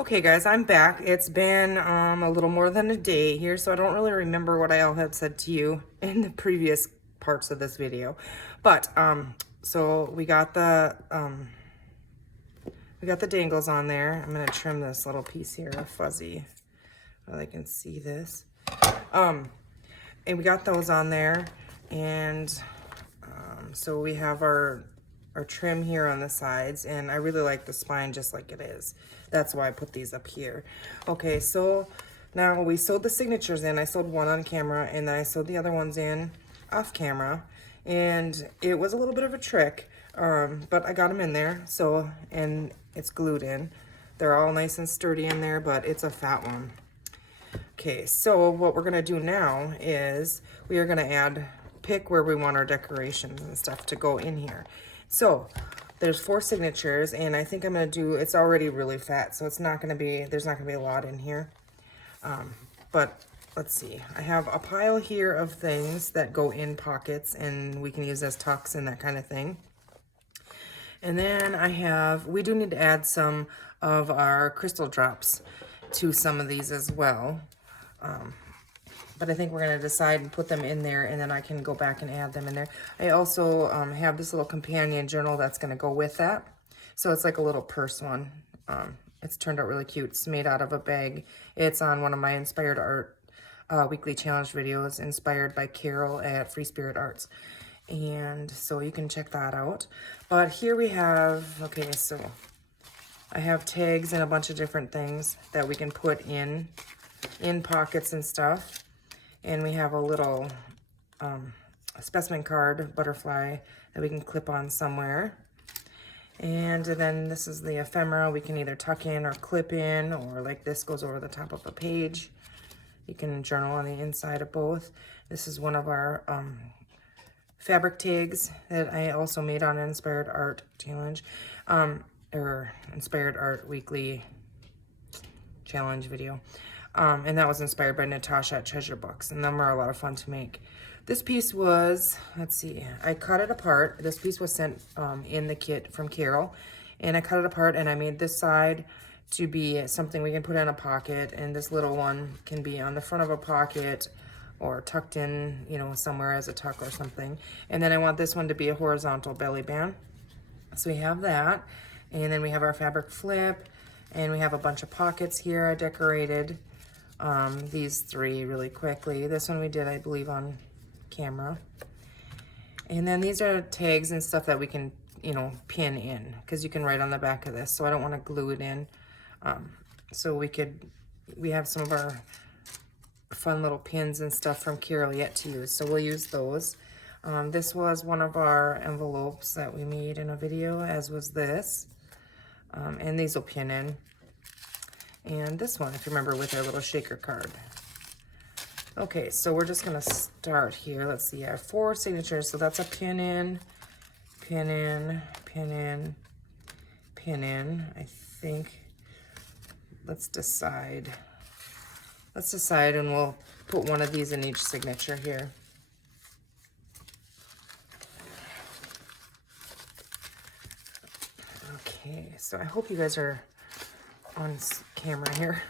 Okay guys, I'm back. It's been a little more than a day here, so I don't really remember what I all had said to you in the previous parts of this video. But so we got the dangles on there. I'm gonna trim this little piece here of fuzzy so I can see this. And we got those on there, and so we have our trim here on the sides, and I really like the spine just like it is. That's why I put these up here. Okay, so now we sewed the signatures in. I sewed one on camera, and then I sewed the other ones in off camera, and it was a little bit of a trick, but I got them in there. So, and it's glued in. They're all nice and sturdy in there, but it's a fat one. Okay, so what we're gonna do now is we are gonna pick where we want our decorations and stuff to go in here. So there's 4 signatures, and I think I'm gonna do, it's already really fat, so it's not gonna be, there's not gonna be a lot in here. But let's see, I have a pile here of things that go in pockets and we can use as tucks and that kind of thing. And then we do need to add some of our crystal drops to some of these as well. But I think we're going to decide and put them in there, and then I can go back and add them in there. I also have this little companion journal that's going to go with that. So it's like a little purse one. It's turned out really cute. It's made out of a bag. It's on one of my Inspired Art weekly challenge videos, inspired by Caryl at Free Spirit Arts. And so you can check that out. But here we have, okay, so I have tags and a bunch of different things that we can put in pockets and stuff. And we have a little specimen card butterfly that we can clip on somewhere. And then this is the ephemera. We can either tuck in or clip in, or like this goes over the top of a page. You can journal on the inside of both. This is one of our fabric tags that I also made on Inspired Art Challenge, or Inspired Art Weekly Challenge video. And that was inspired by Natasha at Treasure Books, and them were a lot of fun to make. This piece was, let's see, I cut it apart. This piece was sent in the kit from Caryl, and I cut it apart, and I made this side to be something we can put in a pocket, and this little one can be on the front of a pocket or tucked in, you know, somewhere as a tuck or something. And then I want this one to be a horizontal belly band. So we have that, and then we have our fabric flip, and we have a bunch of pockets here I decorated. These 3 really quickly. This one we did, I believe, on camera. And then these are tags and stuff that we can, you know, pin in, because you can write on the back of this, so I don't want to glue it in. So we have some of our fun little pins and stuff from Caryl yet to use, so we'll use those. This was one of our envelopes that we made in a video, as was this. And these will pin in. And this one, if you remember, with our little shaker card. Okay, so we're just gonna start here. Let's see, I have 4 signatures, so that's a pin in, pin in, pin in, pin in. I think, let's decide, and we'll put one of these in each signature here. Okay, so I hope you guys are on camera here.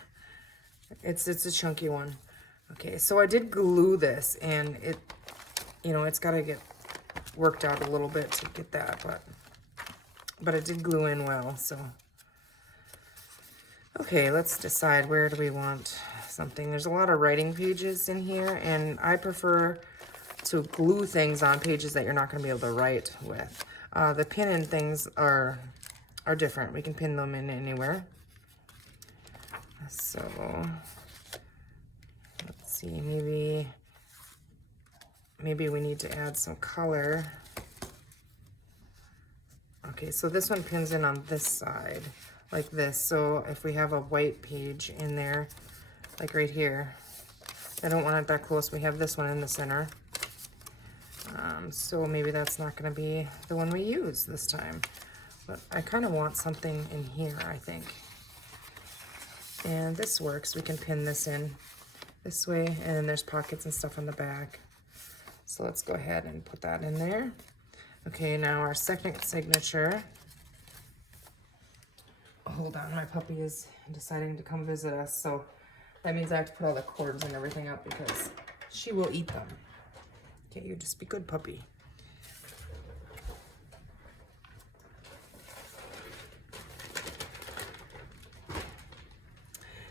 It's a chunky one. Okay, so I did glue this, and it, you know, it's got to get worked out a little bit to get that, but it did glue in well. So okay, let's decide, where do we want something. There's a lot of writing pages in here, and I prefer to glue things on pages that you're not going to be able to write with. The pin in things are different. We can pin them in anywhere. So let's see, maybe we need to add some color. Okay, so this one pins in on this side like this. So if we have a white page in there, like right here, I don't want it that close. We have this one in the center. So maybe that's not going to be the one we use this time. But I kind of want something in here, I think. And this works. We can pin this in this way, and then there's pockets and stuff on the back. So let's go ahead and put that in there. Okay, now our second signature. hold on, my puppy is deciding to come visit us, so that means I have to put all the cords and everything up because she will eat them. Okay, you just be good, puppy.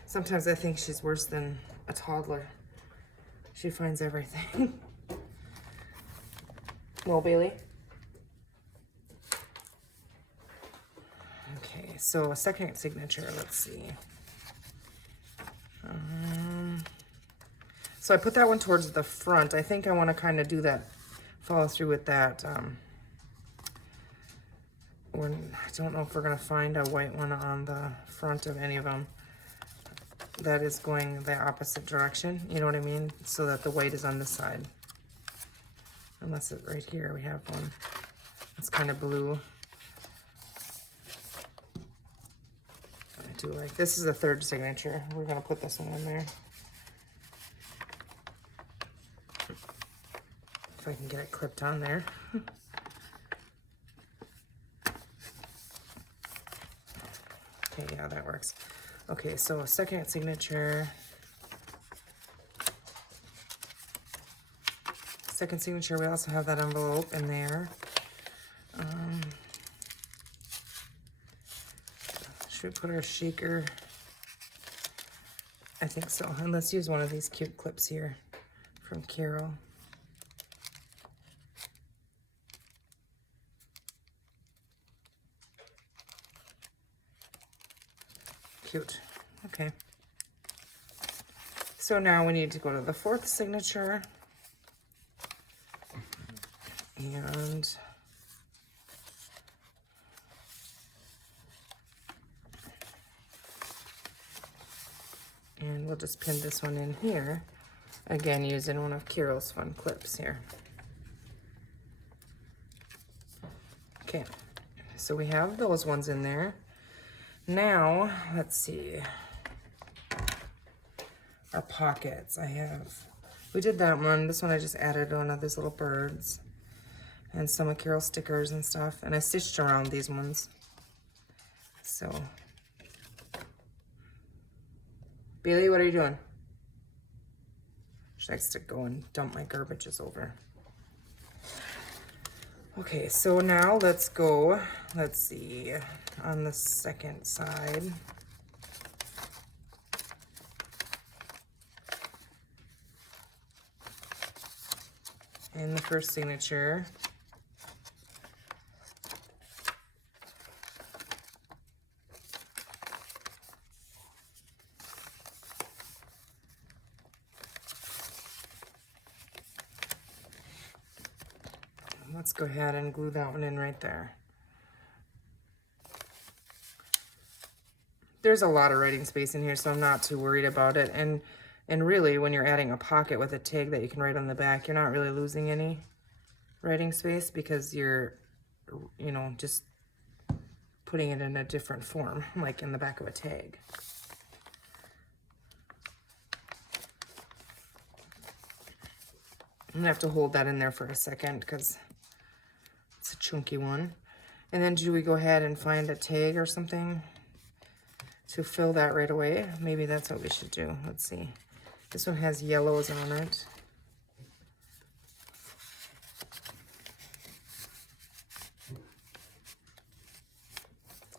Sometimes I think she's worse than a toddler. She finds everything. Well, Bailey? Okay, so a second signature, let's see. So I put that one towards the front. I think I want to kind of do that, follow through with that. I don't know if we're going to find a white one on the front of any of them that is going the opposite direction, you know what I mean? So that the white is on this side. Unless it right here, we have one. It's kind of blue. I do like, this is the third signature. We're going to put this one in there. If I can get it clipped on there. Okay, yeah, that works. Okay, so second signature. Second signature, we also have that envelope in there. Should we put our shaker? I think so. And let's use one of these cute clips here from Caryl. Cute. Okay. So now we need to go to the fourth signature. And we'll just pin this one in here. Again, using one of Carol's fun clips here. Okay, so we have those ones in there. Now, let's see. Our pockets, we did that one. This one I just added one of these little birds and some of Carol stickers and stuff. And I stitched around these ones. So, Bailey, what are you doing? She likes to go and dump my garbages over. Okay, so now let's go, let's see, on the second side. And the first signature. Let's go ahead and glue that one in right there. There's a lot of writing space in here, so I'm not too worried about it. And really, when you're adding a pocket with a tag that you can write on the back, you're not really losing any writing space because you're, you know, just putting it in a different form, like in the back of a tag. I'm gonna have to hold that in there for a second because it's a chunky one. And then do we go ahead and find a tag or something to fill that right away? Maybe that's what we should do. Let's see. This one has yellows on it.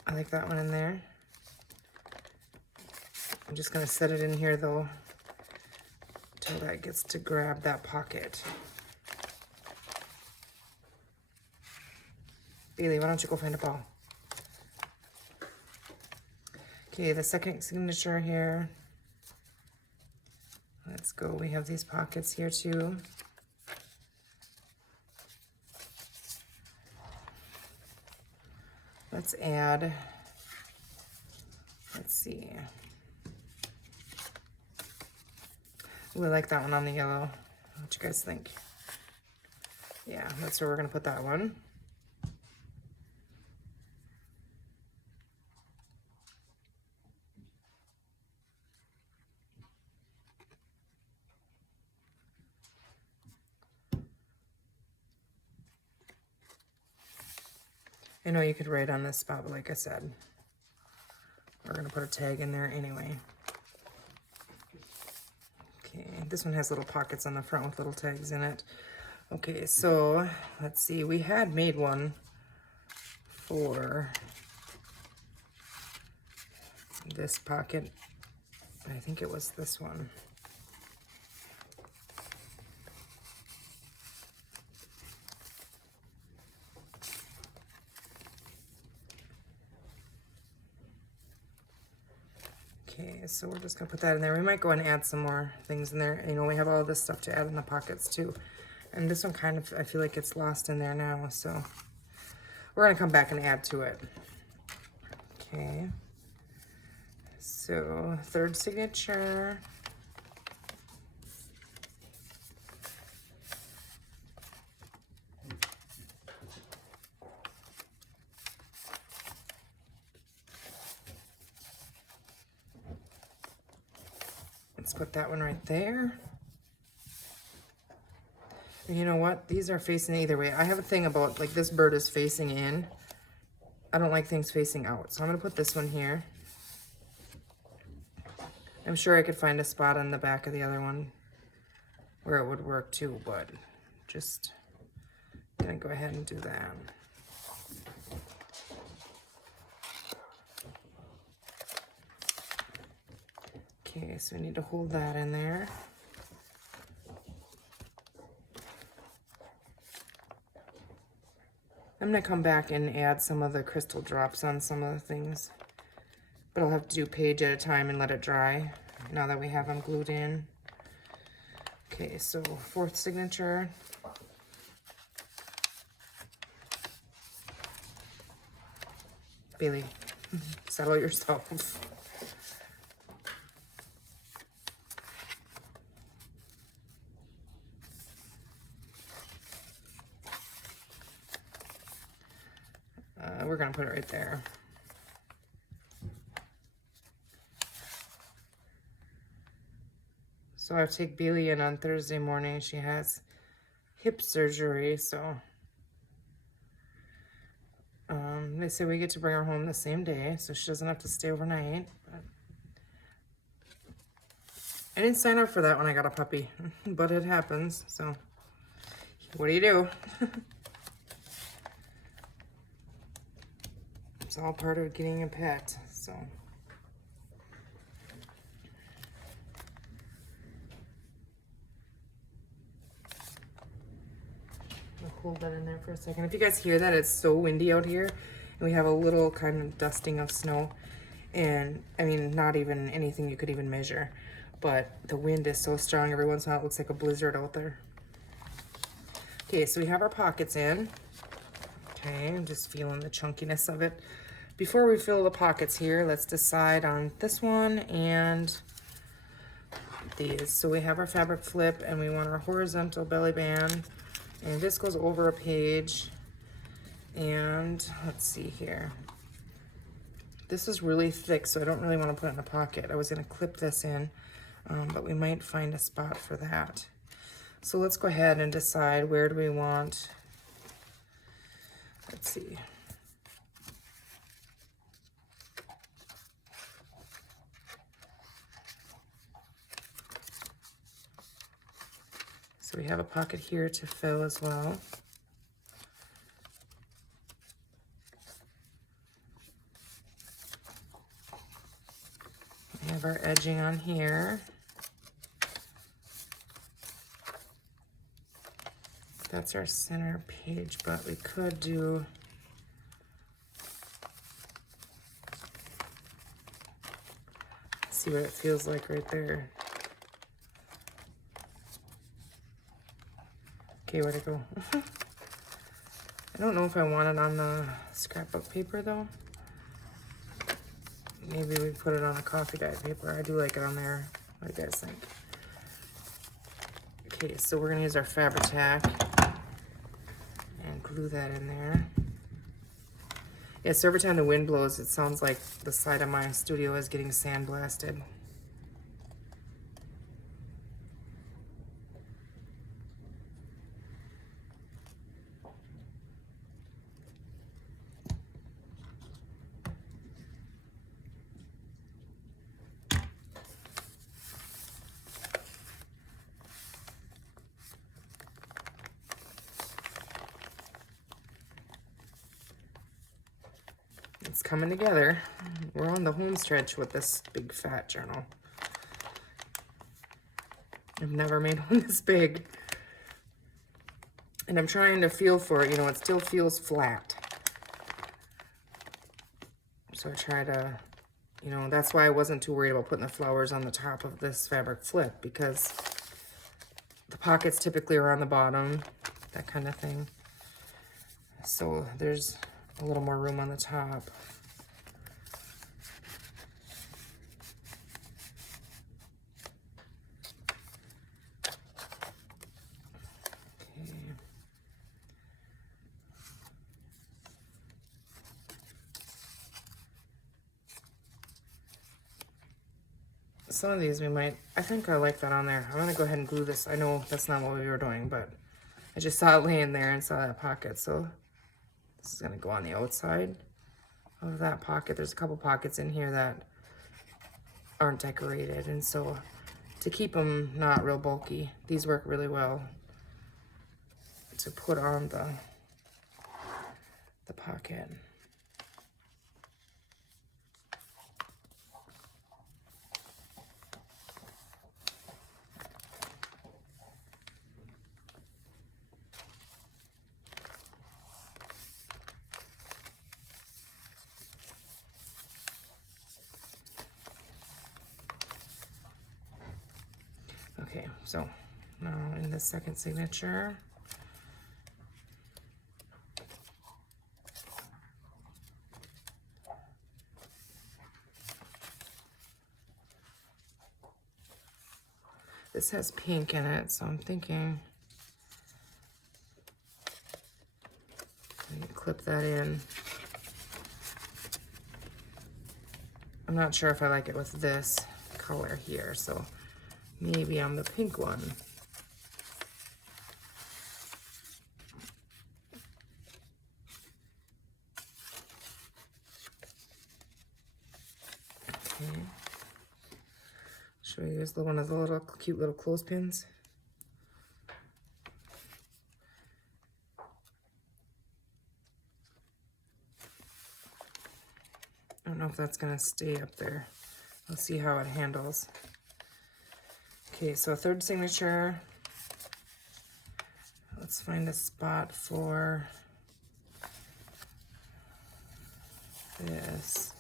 I like that one in there. I'm just gonna set it in here though until that gets to grab that pocket. Bailey, why don't you go find a ball? Okay, the second signature here. Let's go. We have these pockets here too. Let's add, let's see. We like that one on the yellow. What you guys think? Yeah, that's where we're gonna put that one. I know you could write on this spot, but like I said, gonna put a tag in there anyway. Okay, this one has little pockets on the front with little tags in it. Okay, so let's see, we had made one for this pocket. I think it was this one. Okay, so we're just gonna put that in there. We might go and add some more things in there. You know, we have all this stuff to add in the pockets too. And this one kind of, I feel like it's lost in there now, so we're gonna come back and add to it. Okay, so third signature. Let's put that one right there. And you know what? These are facing either way. I have a thing about, like, this bird is facing in. I don't like things facing out. So I'm going to put this one here. I'm sure I could find a spot on the back of the other one where it would work too, but just going to go ahead and do that. Okay, so we need to hold that in there. I'm going to come back and add some of the crystal drops on some of the things. But I'll have to do page at a time and let it dry now that we have them glued in. Okay, so fourth signature. Bailey, settle yourself. We're gonna put it right there. So I have to take Bailey in on Thursday morning. She has hip surgery, so they say we get to bring her home the same day, so she doesn't have to stay overnight. But I didn't sign up for that when I got a puppy, but it happens, so what do you do? It's all part of getting a pet, so. I'll hold that in there for a second. If you guys hear that, it's so windy out here, and we have a little kind of dusting of snow, and I mean, not even anything you could even measure, but the wind is so strong every once in a while it looks like a blizzard out there. Okay, so we have our pockets in. Okay, I'm just feeling the chunkiness of it. Before we fill the pockets here, let's decide on this one and these. So we have our fabric flip and we want our horizontal belly band. And this goes over a page. And let's see here. This is really thick, so I don't really want to put it in a pocket. I was going to clip this in, but we might find a spot for that. So let's go ahead and decide where do we want. Let's see. So we have a pocket here to fill as well. We have our edging on here. That's our center page, but we could do see what it feels like right there. Okay, where'd it go? I don't know if I want it on the scrapbook paper though. Maybe we put it on a coffee dyed paper. I do like it on there. What do you guys think? Okay, so we're gonna use our Fabri-Tac and glue that in there. Yeah, so every time the wind blows, it sounds like the side of my studio is getting sandblasted. It's coming together. We're on the home stretch with this big fat journal. I've never made one this big. And I'm trying to feel for it, you know, it still feels flat. So I try to, you know, that's why I wasn't too worried about putting the flowers on the top of this fabric flip, because the pockets typically are on the bottom, that kind of thing. So there's a little more room on the top. Some of these we might, I think I like that on there. I'm gonna go ahead and glue this. I know that's not what we were doing, but I just saw it laying there and saw that pocket. So this is gonna go on the outside of that pocket. There's a couple pockets in here that aren't decorated. And so to keep them not real bulky, these work really well to put on the pocket. Okay, so now in the second signature, this has pink in it, so I'm thinking I need to clip that in. I'm not sure if I like it with this color here, so maybe on the pink one. Okay. Should we use one of the little cute little clothespins? I don't know if that's gonna stay up there. We'll see how it handles. Okay, so third signature. Let's find a spot for this.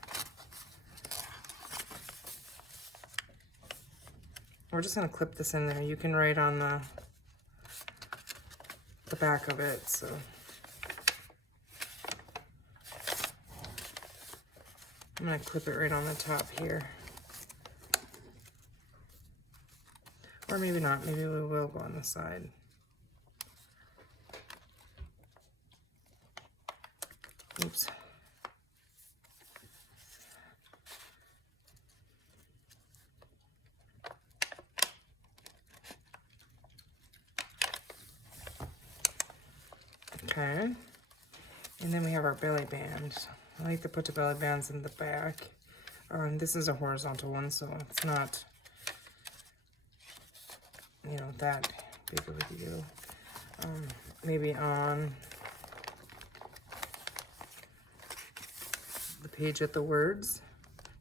We're just gonna clip this in there. You can write on the back of it, so. I'm gonna clip it right on the top here. Or maybe not, maybe we will go on the side. Oops. Okay, and then we have our belly band. I like to put the belly bands in the back. And this is a horizontal one, so it's not, you know, that big of a deal. Maybe on the page with the words,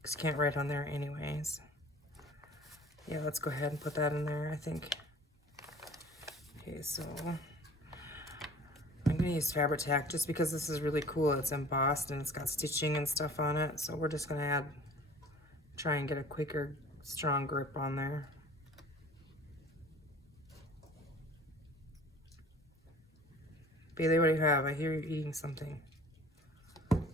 because you can't write on there anyways. Yeah, let's go ahead and put that in there, I think. Okay, so I'm gonna use fabric tack just because this is really cool. It's embossed and it's got stitching and stuff on it. So we're just gonna try and get a quicker, strong grip on there. Bailey, what do you have? I hear you eating something. You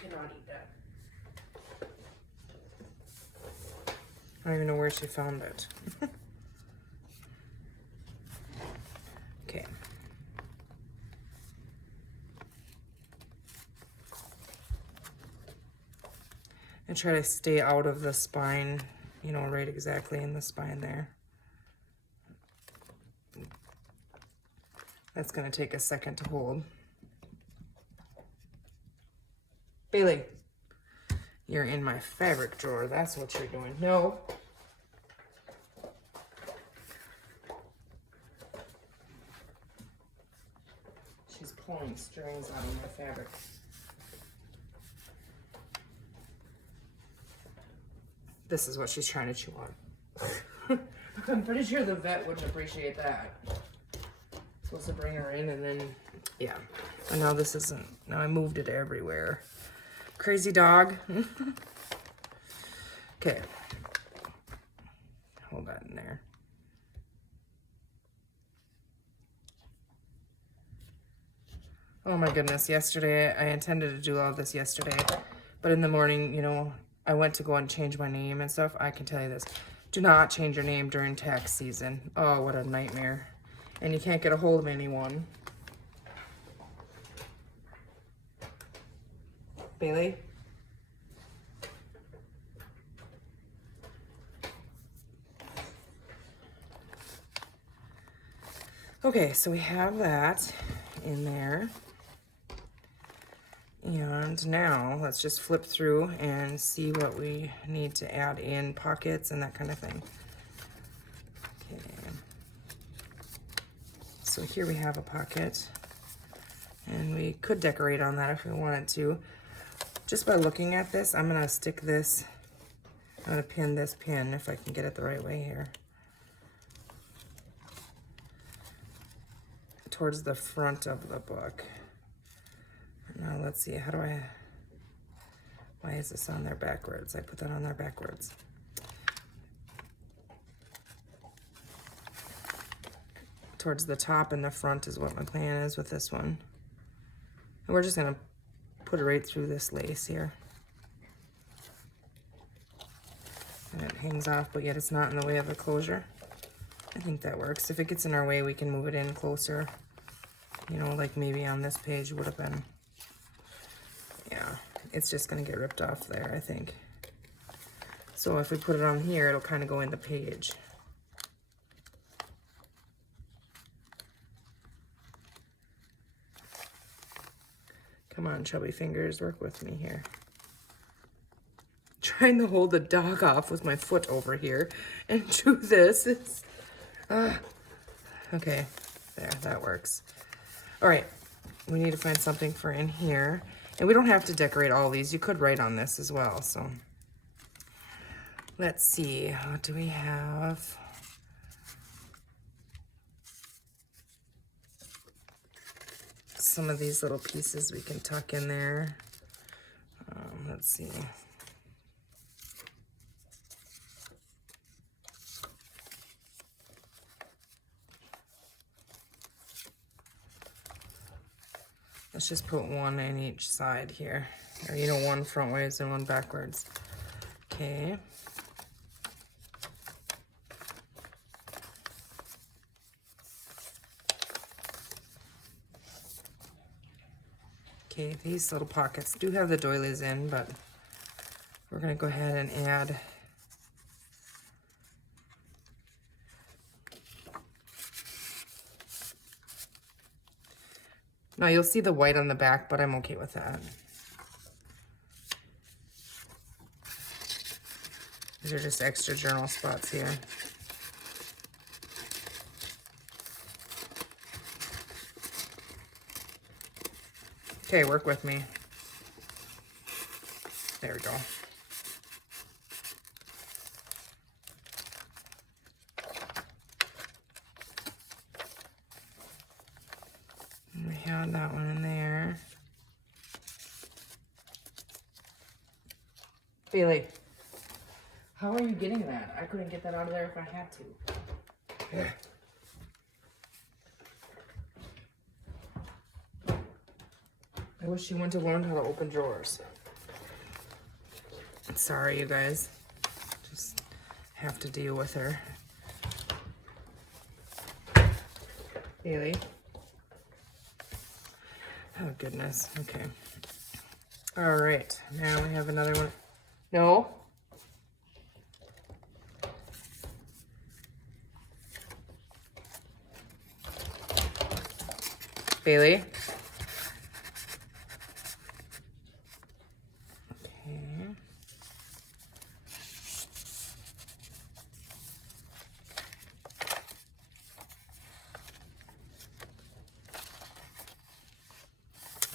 cannot eat that. I don't even know where she found it. Okay. And try to stay out of the spine, you know, right exactly in the spine there. That's going to take a second to hold. Bailey, you're in my fabric drawer. That's what you're doing. No. strings out of my fabric. This is what she's trying to chew on. I'm pretty sure the vet wouldn't appreciate that. Supposed to bring her in and then, yeah. And now this isn't, now I moved it everywhere. Crazy dog. Okay. Hold that in there. Oh my goodness, yesterday, I intended to do all this yesterday, but in the morning, you know, I went to go and change my name and stuff. I can tell you this, do not change your name during tax season. Oh, what a nightmare. And you can't get a hold of anyone. Bailey? Okay, so we have that in there. And now let's just flip through and see what we need to add in pockets and that kind of thing. Okay. So here we have a pocket. And we could decorate on that if we wanted to. Just by looking at this, I'm gonna stick this, I'm gonna pin this pin if I can get it the right way here. Towards the front of the book. Now let's see, how do I, why is this on there backwards? I put that on there backwards. Towards the top and the front is what my plan is with this one. And we're just gonna put it right through this lace here. And it hangs off, but yet it's not in the way of the closure. I think that works. If it gets in our way, we can move it in closer. You know, like maybe on this page would have been. Yeah, it's just gonna get ripped off there, I think. So if we put it on here, it'll kind of go in the page. Come on, chubby fingers, work with me here. Trying to hold the dog off with my foot over here and do this. It's, okay, there, that works. All right, we need to find something for in here. And we don't have to decorate all these. You could write on this as well, so. Let's see, what do we have? Some of these little pieces we can tuck in there. Let's see. Let's just put one in each side here. Or, you know, one front ways and one backwards. Okay. Okay, these little pockets do have the doilies in, but we're gonna go ahead and add now you'll see the white on the back, but I'm okay with that. These are just extra journal spots here. Okay, work with me. There we go. And we had that one in there. Bailey, how are you getting that? I couldn't get that out of there if I had to. Yeah. I wish she went to learn how to open drawers. Sorry, you guys. Just have to deal with her. Bailey. Oh, goodness. Okay. All right. Now we have another one. No. Bailey.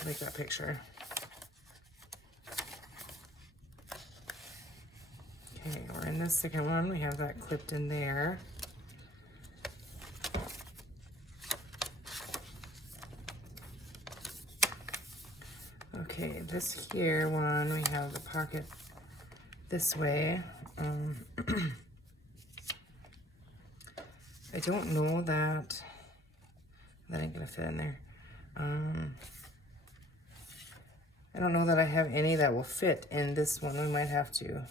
like that picture. Okay, we're in the second one. We have that clipped in there. Okay, this here one, we have the pocket this way. I don't know that ain't gonna fit in there. I don't know that I have any that will fit in this one. We might have to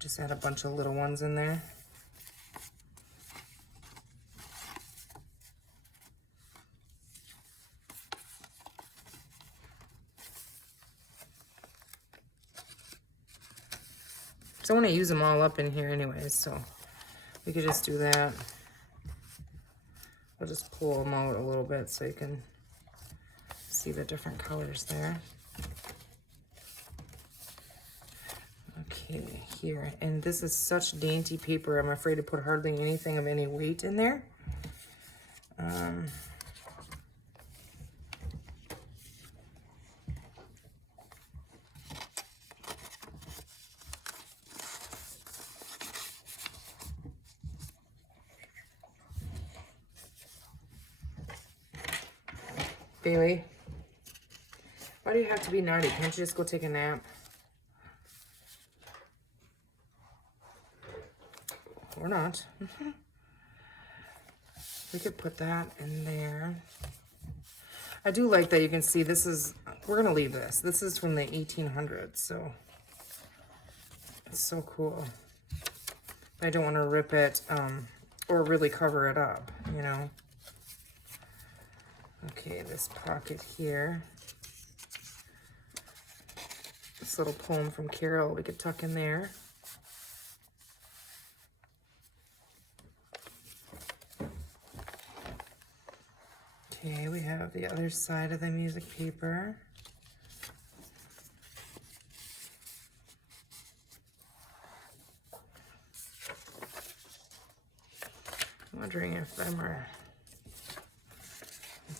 just add a bunch of little ones in there. So I want to use them all up in here anyways, so we could just do that. I'll just pull them out a little bit so you can see the different colors there. Okay, here, and this is such dainty paper. I'm afraid to put hardly anything of any weight in there. Bailey, why do you have to be naughty? Can't you just go take a nap? Or not. We could put that in there. I do like that you can see this is, we're going to leave this. This is from the 1800s, so it's so cool. I don't want to rip it or really cover it up, you know. Okay, this pocket here. This little poem from Caryl we could tuck in there. Okay, we have the other side of the music paper. I'm wondering if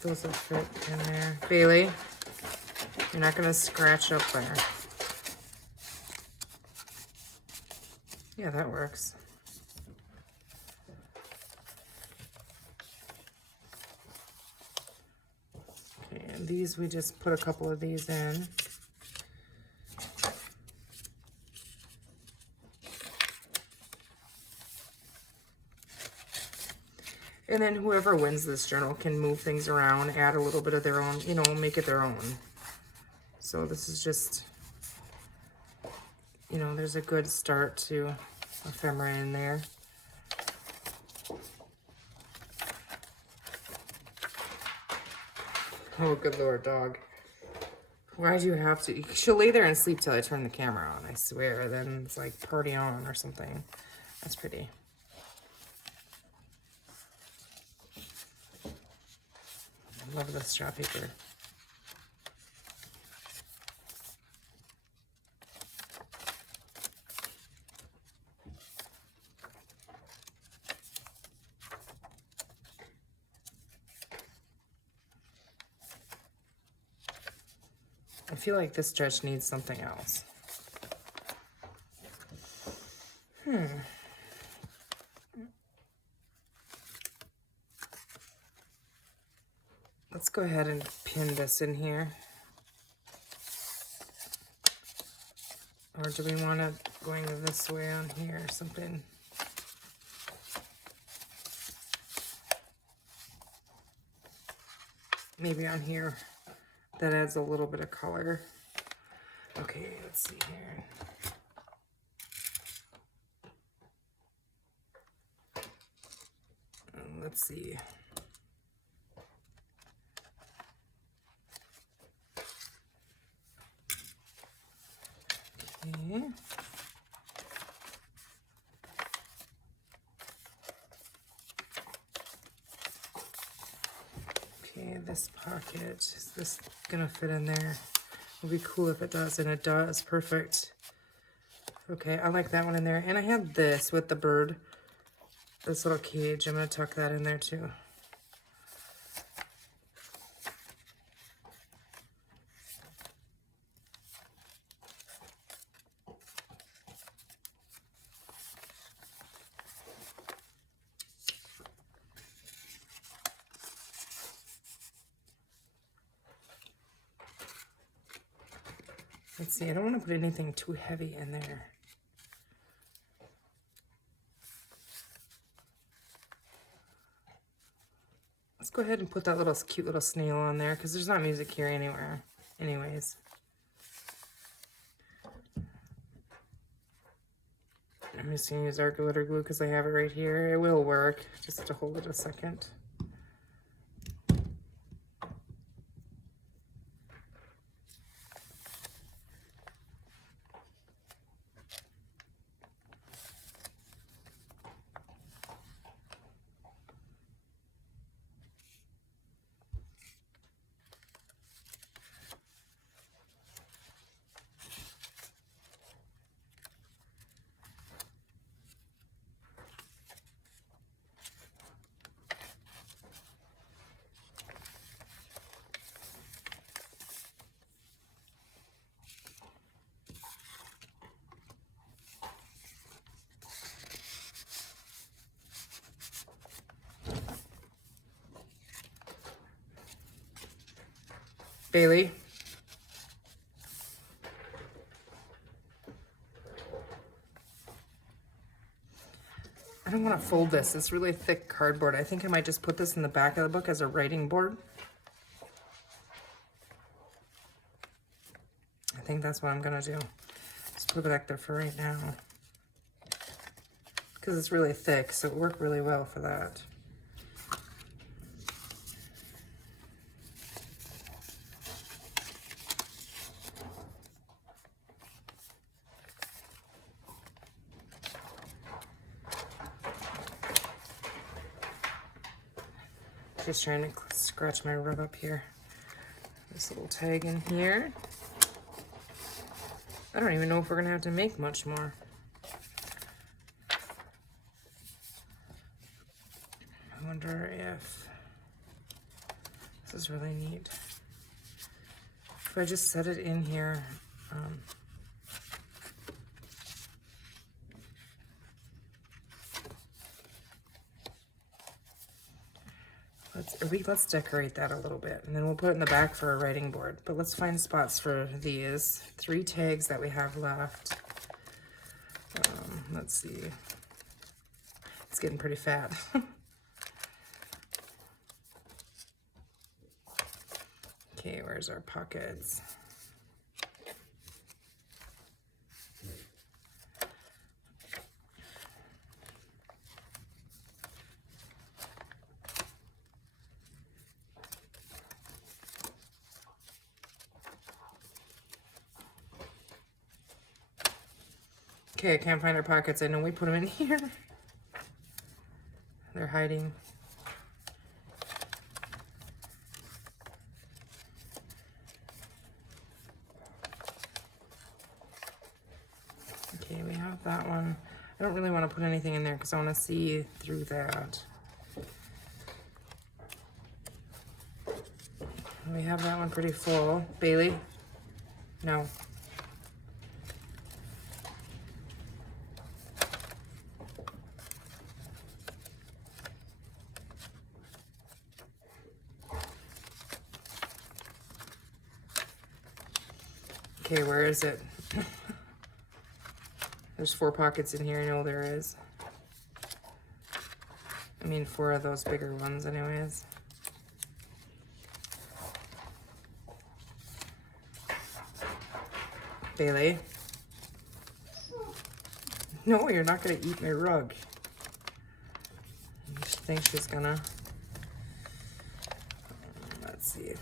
those will fit in there. Bailey, you're not gonna scratch up there. Yeah, that works. Okay, and these, we just put a couple of these in. And then whoever wins this journal can move things around, add a little bit of their own, you know, make it their own. So this is just, you know, there's a good start to ephemera in there. Oh, good Lord, dog. Why'd you have to? She'll lay there and sleep till I turn the camera on, I swear. Then it's like party on or something. That's pretty. I love this straw paper. I feel like this stretch needs something else. Let's go ahead and pin this in here. Or do we want it going this way on here or something? Maybe on here. That adds a little bit of color. Okay, let's see here. Let's see. Okay. Okay, this pocket, is this gonna fit in there? It would be cool if it does, and it does. Perfect. Okay, I like that one in there. And I have this with the bird, this little cage. I'm gonna tuck that in there too. Let's see, I don't want to put anything too heavy in there. Let's go ahead and put that little cute little snail on there because there's not music here anywhere. Anyways. I'm just going to use our glitter glue because I have it right here. It will work, just to hold it a second. Bailey. I don't want to fold this. It's really thick cardboard. I think I might just put this in the back of the book as a writing board. I think that's what I'm going to do. Just put it back there for right now. Because it's really thick, so it worked really well for that. Just trying to scratch my rug up here. This little tag in here. I don't even know if we're gonna have to make much more. I wonder if this is really neat. If I just set it in here, let's decorate that a little bit, and then we'll put it in the back for a writing board. But let's find spots for these 3 tags that we have left. Let's see. It's getting pretty fat. Okay, where's our pockets? Okay, I can't find our pockets. I know we put them in here. They're hiding. Okay, we have that one. I don't really want to put anything in there because I want to see through that. We have that one pretty full. Bailey? No. Okay, where is it? There's 4 pockets in here, I know there is. I mean, 4 of those bigger ones anyways. Bailey? No, you're not gonna eat my rug. She thinks she's gonna. Let's see.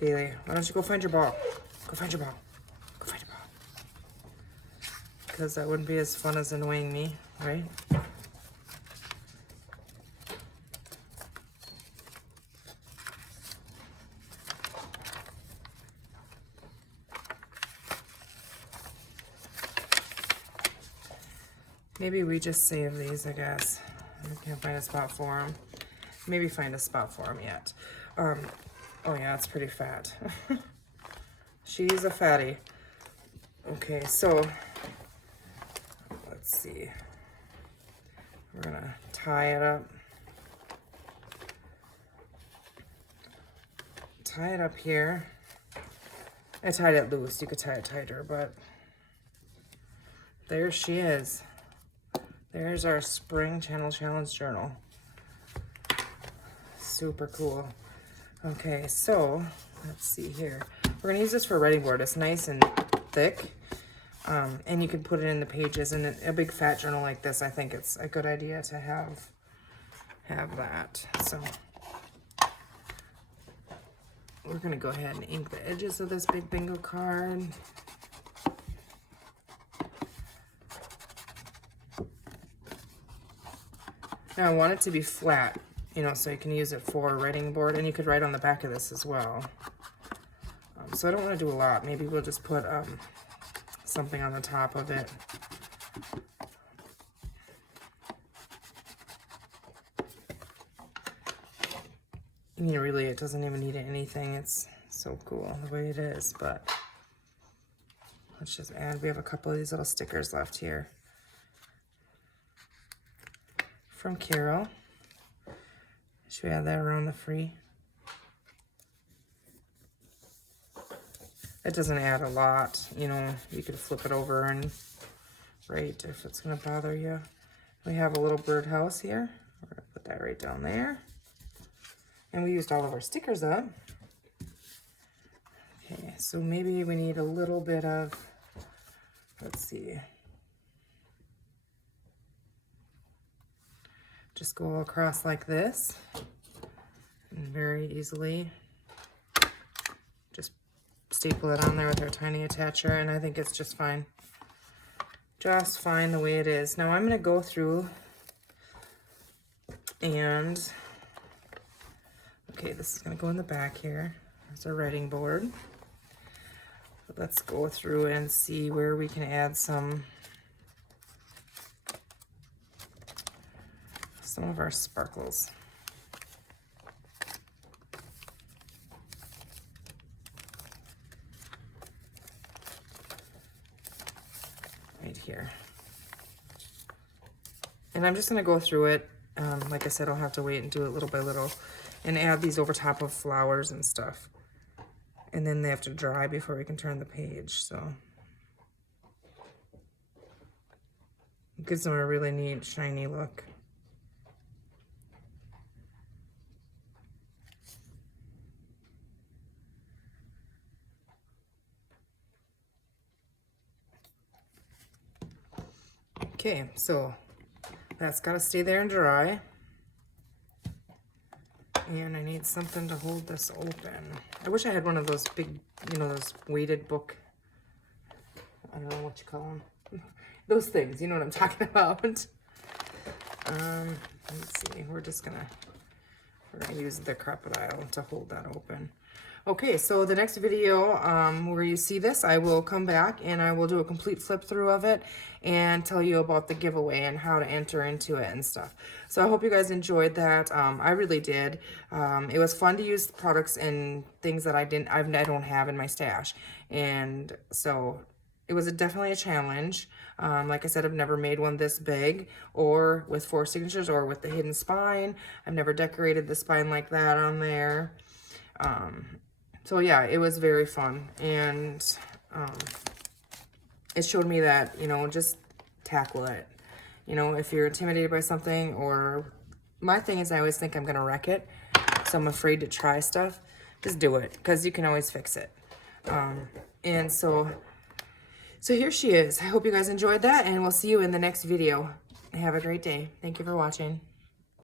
Bailey, why don't you go find your ball? Go find your ball. Go find your ball. Because that wouldn't be as fun as annoying me, right? Maybe we just save these, I guess. I can't find a spot for them. Maybe find a spot for them yet. Oh yeah, it's pretty fat. She's a fatty. Okay, so let's see. We're gonna tie it up. tie it up here. I tied it loose. You could tie it tighter, but there she is. There's our Spring Channel Challenge journal. Super cool. Okay, so let's see here. We're gonna use this for a writing board. It's nice and thick, and you can put it in the pages. And a big fat journal like this, I think it's a good idea to have that. So we're gonna go ahead and ink the edges of this big bingo card. Now I want it to be flat, you know, so you can use it for a writing board, and you could write on the back of this as well. So I don't want to do a lot. Maybe we'll just put something on the top of it. I mean, really, it doesn't even need anything. It's so cool the way it is, but let's just add, we have a couple of these little stickers left here from Caryl. Should we add that around the free? It doesn't add a lot, you know, you could flip it over and write if it's gonna bother you. We have a little birdhouse here. We're gonna put that right down there. And we used all of our stickers up. Okay, so maybe we need a little bit of, let's see. Just go across like this, and very easily just staple it on there with our tiny attacher, and I think it's just fine. Just fine the way it is. Now I'm going to go through and, okay, this is going to go in the back here. There's our writing board. But let's go through and see where we can add some of our sparkles. Right here. And I'm just going to go through it. Like I said, I'll have to wait and do it little by little and add these over top of flowers and stuff. And then they have to dry before we can turn the page, so it gives them a really neat shiny look. Okay, so that's got to stay there and dry. And I need something to hold this open. I wish I had one of those big, you know, those weighted book, I don't know what you call them. Those things, you know what I'm talking about. Let's see, we're gonna use the crocodile to hold that open. Okay, so the next video where you see this, I will come back and I will do a complete flip through of it and tell you about the giveaway and how to enter into it and stuff. So I hope you guys enjoyed that. I really did. It was fun to use products and things that I don't have in my stash, and so it was definitely a challenge. Like I said, I've never made one this big or with 4 signatures or with the hidden spine. I've never decorated the spine like that on there. So yeah, it was very fun, and it showed me that, you know, just tackle it. You know, if you're intimidated by something, or my thing is I always think I'm gonna wreck it, so I'm afraid to try stuff. Just do it, because you can always fix it. And so here she is. I hope you guys enjoyed that, and we'll see you in the next video. Have a great day. Thank you for watching.